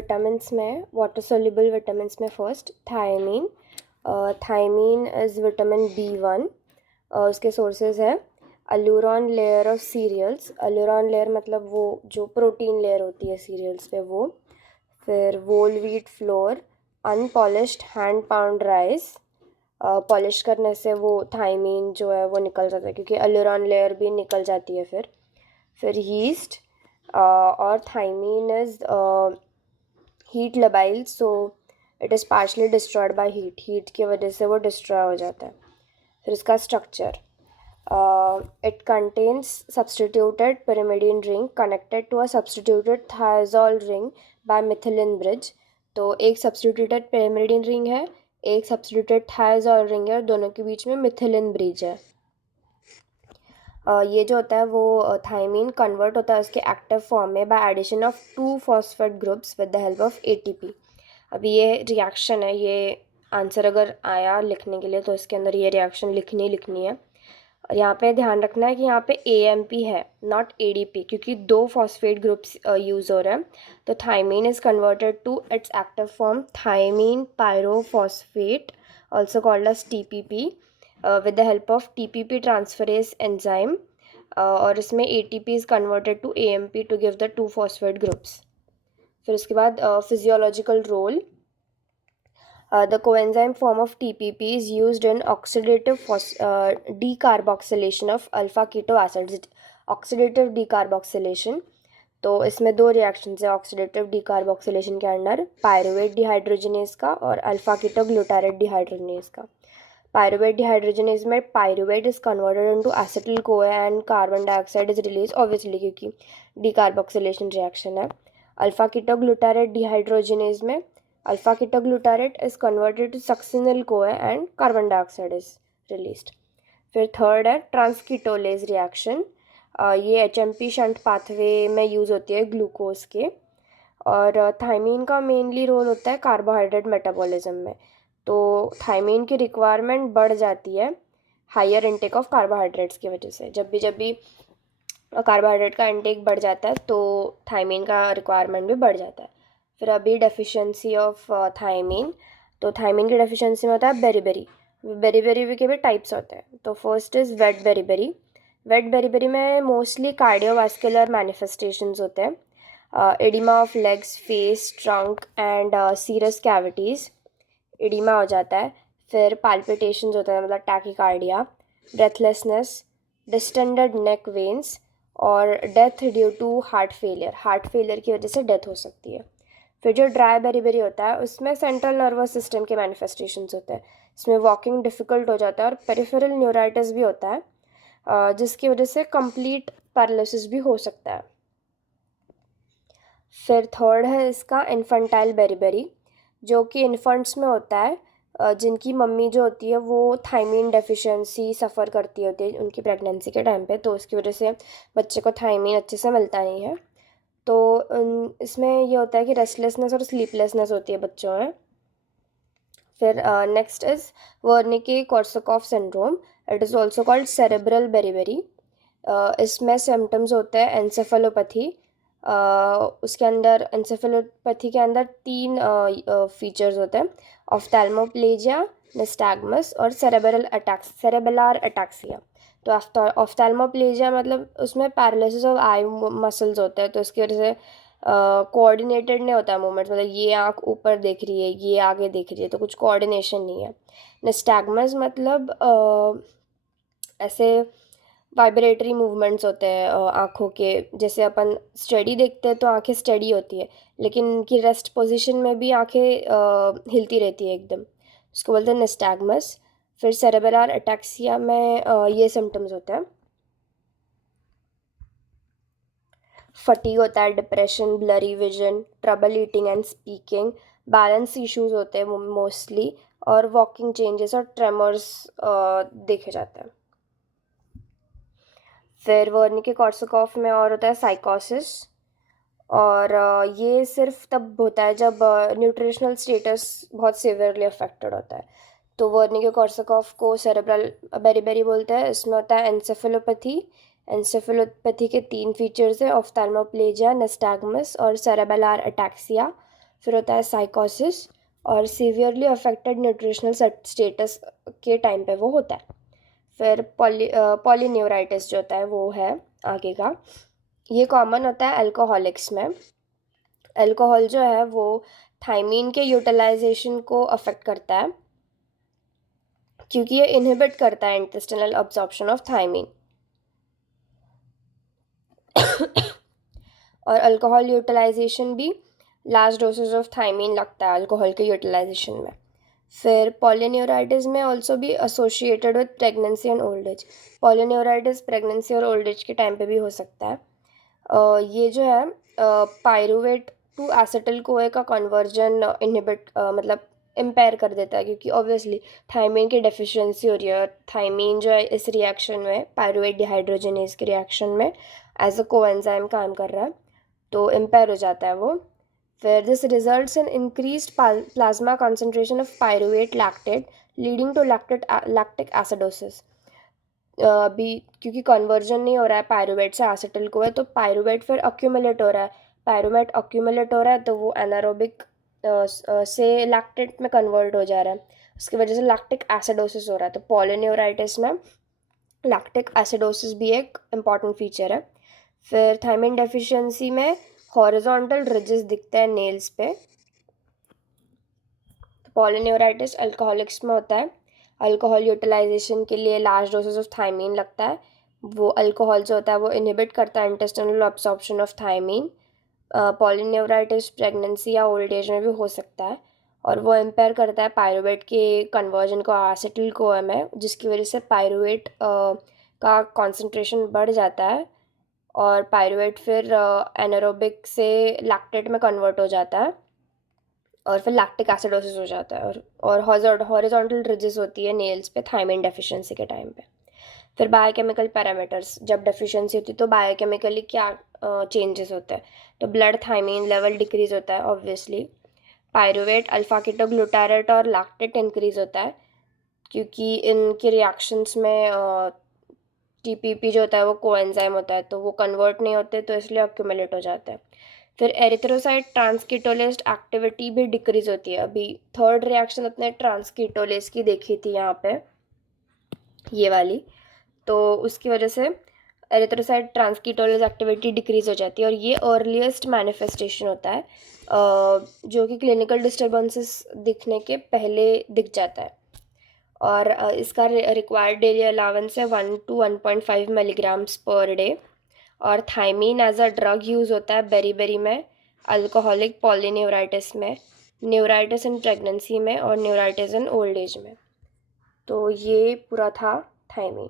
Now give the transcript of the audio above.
Vitamins में, water soluble vitamins में first thiamine. Thiamine is vitamin B1। उसके sources है aleurone layer of cereals. Aleurone layer मतलब वो जो प्रोटीन लेयर होती है सीरियल्स पे वो। फिर whole wheat flour, unpolished hand pound rice. Polish करने से वो थायमीन जो है वो निकल जाता है, क्योंकि अलूरॉन लेयर भी निकल जाती है फिर यीस्ट। और thiamine is heat labile, so it is partially destroyed by heat की वजह से वो डिस्ट्रॉय हो जाता है। फिर इसका structure, it contains substituted pyrimidine ring connected to a substituted thiazole ring by methylene bridge. तो एक सब्सटीट्यूटेड pyrimidine रिंग है, एक सब्सटीट्यूटेड थायजोल रिंग है, और दोनों के बीच में मिथिलिन ब्रिज है। ये जो होता है वो थायमीन कन्वर्ट होता है उसके एक्टिव फॉर्म में by addition of 2 phosphate groups with the help of ATP। अभी ये रिएक्शन है, ये आंसर अगर आया लिखने के लिए तो इसके अंदर ये रिएक्शन लिखनी है। और यहाँ पे ध्यान रखना है कि यहाँ पे AMP है, नॉट ADP, क्योंकि 2 फॉस्फेट ग्रुप्स यूज़ हो रहे हैं। तो thiamine is converted to its active form thiamine pyrophosphate, also called as TPP, with the help of TPP transferase enzyme, और इसमें ATP is converted to AMP to give the 2 phosphate groups। फिर उसके बाद physiological role, the coenzyme form of TPP is used in oxidative decarboxylation of alpha keto acids, oxidative decarboxylation। तो इसमें 2 reactions है oxidative decarboxylation के under, pyruvate dehydrogenase का और alpha keto glutarate dehydrogenase का। Pyruvate dehydrogenase में pyruvate is converted into acetyl CoA and carbon dioxide is released, obviously क्योंकि decarboxylation reaction है। अल्फा कीटोग्लूटारेट डिहाइड्रोजनेज में alpha ketoglutarate is converted to succinyl CoA and carbon dioxide is released। फिर third है ट्रांसकीटोलेज reaction. ये HMP shunt pathway में use होती है glucose के। और थायमीन का मेनली रोल होता है कार्बोहाइड्रेट मेटाबॉलिज्म में। तो थायमीन की रिक्वायरमेंट बढ़ जाती है हायर इनटेक ऑफ कार्बोहाइड्रेट्स की वजह से। जब भी कार्बोहाइड्रेट का इनटेक बढ़ जाता है तो थायमीन का रिक्वायरमेंट भी बढ़ जाता है। फिर अभी डेफिशिएंसी ऑफ थायमीन, तो थायमीन की डेफिशिएंसी में होता है बेरीबेरी। बेरीबेरी के भी टाइप्स होते हैं। तो first is wet beriberi. Wet beriberi में मोस्टली कार्डियोवास्कुलर मैनिफेस्टेशंस होते हैं, edema of legs, face, trunk and serous cavities, edema हो जाता है। फिर पाल्पिटेशंस होता है, मतलब tachycardia, breathlessness, distended neck veins, और death due to heart failure की वजह से डेथ हो सकती है। फिर जो ड्राई बेरीबेरी होता है उसमें सेंट्रल नर्वस सिस्टम के मैनिफेस्टेशंस होते हैं। इसमें वॉकिंग डिफ़िकल्ट हो जाता है और पेरिफेरल न्यूराइटिस भी होता है, जिसकी वजह से कंप्लीट पैरालिसिस भी हो सकता है। फिर थर्ड है इसका इन्फेंटाइल बेरीबेरी, जो कि इन्फेंट्स में होता है, जिनकी मम्मी जो होती है वो थायमीन डेफिशिएंसी सफ़र करती होती है उनकी प्रेगनेंसी के टाइम पे, तो उसकी वजह से बच्चे को थायमीन अच्छे से मिलता नहीं है। तो इसमें ये होता है कि रेस्टलेसनेस और स्लीपलेसनेस होती है बच्चों में। फिर next is Wernicke Korsakoff syndrome, it is also called cerebral beriberi. इसमें सिम्टम्स होते हैं एंसेफेलोपैथी। उसके अंदर एंसेफेलोपैथी के अंदर 3 फीचर्स होते हैं, ऑफ्थैल्मोप्लेजिया, निस्टैग्मस और सेरेबेलार अटैक्सिया। तो ऑफ्थैल्मोप्लेजिया मतलब उसमें पैरालिसिस ऑफ आई मसल्स होते हैं, तो इसकी वजह से कोऑर्डिनेटेड नहीं होता है मूवमेंट, मतलब ये आँख ऊपर देख रही है, ये आगे देख रही है, तो कुछ कोऑर्डिनेशन नहीं है। निस्टैग्मस मतलब ऐसे वाइब्रेटरी मूवमेंट्स होते हैं आँखों के, जैसे अपन स्टडी देखते हैं तो आंखें स्टडी होती है, लेकिन उनकी रेस्ट पोजीशन में भी आंखें हिलती रहती है एकदम, उसको बोलते हैं निस्टैग्मस। फिर सेरेबेलर अटैक्सिया में ये सिम्टम्स होते हैं, फटीग होता है, depression, blurry vision, trouble eating and speaking, balance issues होते हैं मोस्टली, और वॉकिंग चेंजेस और ट्रेमर्स देखे जाते हैं। फिर वर्निके कोर्सकॉफ में और होता है साइकोसिस, और ये सिर्फ तब होता है जब न्यूट्रिशनल स्टेटस बहुत सीवियरली अफेक्टेड होता है। तो वर्निके कोर्सकॉफ को सेरेब्रल बेरीबेरी बोलते हैं। इसमें होता है एंसेफेलोपैथी के 3 फीचर्स है, ऑफ्थैल्मोप्लेजिया, निस्टैग्मस और सेरेबेलार अटैक्सिया। फिर होता है साइकोसिस, और सीवियरली अफेक्टेड न्यूट्रिशनल स्टेटस के टाइम पे वो होता है। फिर पॉलीन्यूराइटिस जो होता है वो है आगे का। ये कॉमन होता है अल्कोहलिक्स में। अल्कोहल जो है वो थायमीन के यूटिलाइजेशन को अफेक्ट करता है, क्योंकि ये इनहिबिट करता है इंटेस्टिनल अब्जॉर्प्शन ऑफ थायमीन। और अल्कोहल यूटिलाइजेशन भी लार्ज डोसेज ऑफ थायमीन लगता है अल्कोहल के यूटिलाइजेशन में। फिर पॉलीन्यूराइटिस में ऑल्सो भी associated with pregnancy and old age. Polyneuritis pregnancy और ओल्ड एज के टाइम पे भी हो सकता है। ये जो है पायरुवेट टू एसिटिल कोए का कन्वर्जन इनहिबिट मतलब इम्पेयर कर देता है, क्योंकि ऑब्वियसली थायमीन की डेफिशिएंसी हो रही है, और थायमीन जो है इस रिएक्शन में पायरुवेट डिहाइड्रोजनेज के रिएक्शन में एज अ कोएंजाइम काम कर रहा है, तो इम्पेयर हो जाता है वो। फिर this results in increased plasma concentration of pyruvate lactate leading to lactic acidosis. अभी क्योंकि कन्वर्जन नहीं हो रहा है पायरुवेट से एसिटिल को है, तो पायरुवेट फिर अक्यूमुलेट हो रहा है, पायरुवेट अक्यूमुलेट हो रहा है तो वो एनारोबिक से लैक्टेट में कन्वर्ट हो जा रहा है, उसकी वजह से लैक्टिक एसिडोसिस हो रहा है। तो पॉलीन्यूराइटिस में लैक्टिक एसिडोसिस भी एक इम्पॉर्टेंट फीचर है। फिर थायमीन डेफिशिएंसी में हॉरिजॉन्टल रिजेस दिखते हैं नेल्स पे। पॉलीन्यूराइटिस अल्कोहलिक्स में होता है। अल्कोहल यूटिलाइजेशन के लिए लार्ज डोसेज ऑफ थायमीन लगता है। वो अल्कोहल जो होता है वो इनहिबिट करता है intestinal absorption of thiamine. Polyneuritis pregnancy या ओल्ड एज में भी हो सकता है, और वो इम्पेयर करता है पायरुवेट के कन्वर्जन को एसिटिल कोए में, जिसकी वजह से पायरुवेट का कॉन्सेंट्रेशन बढ़ जाता है, और पायरुवेट फिर एनारोबिक से लैक्टेट में कन्वर्ट हो जाता है, और फिर लैक्टिक एसिडोसिस हो जाता है, और हॉरिजॉन्टल रिजेस होती है नेल्स पे थायमीन डेफिशिएंसी के टाइम पे। फिर बायोकेमिकल पैरामीटर्स, जब डेफिशिएंसी होती है तो बायोकेमिकली क्या चेंजेस होते हैं, तो ब्लड थायमीन लेवल डिक्रीज होता है ऑब्वियसली। पायरुवेट अल्फा कीटोग्लूटारेट और लैक्टेट इंक्रीज होता है, क्योंकि इनके रिएक्शंस में टीपीपी जो होता है वो कोएंजाइम होता है, तो वो कन्वर्ट नहीं होते, तो इसलिए अक्यूमुलेट हो जाता है। फिर एरिथ्रोसाइट ट्रांसकीटोलेज एक्टिविटी भी डिक्रीज होती है। अभी थर्ड रिएक्शन अपने ट्रांसकीटोलेज की देखी थी यहाँ पे, ये वाली, तो उसकी वजह से एरिथ्रोसाइट ट्रांसकीटोलेज एक्टिविटी डिक्रीज हो जाती है, और ये अर्लीस्ट मैनिफेस्टेशन होता है जो कि क्लिनिकल डिस्टर्बेंसेस दिखने के पहले दिख जाता है। और इसका रिक्वायर्ड डेली अलावेंस है 1 to 1.5 मिलीग्राम्स पर डे। और thiamine as a drug use होता है बेरी में, अल्कोहलिक पॉलीन्यूराइटिस में, न्यूराइटिस इन प्रेगनेंसी में, और न्यूराइटिस इन ओल्ड एज में। तो ये पूरा था थायमीन।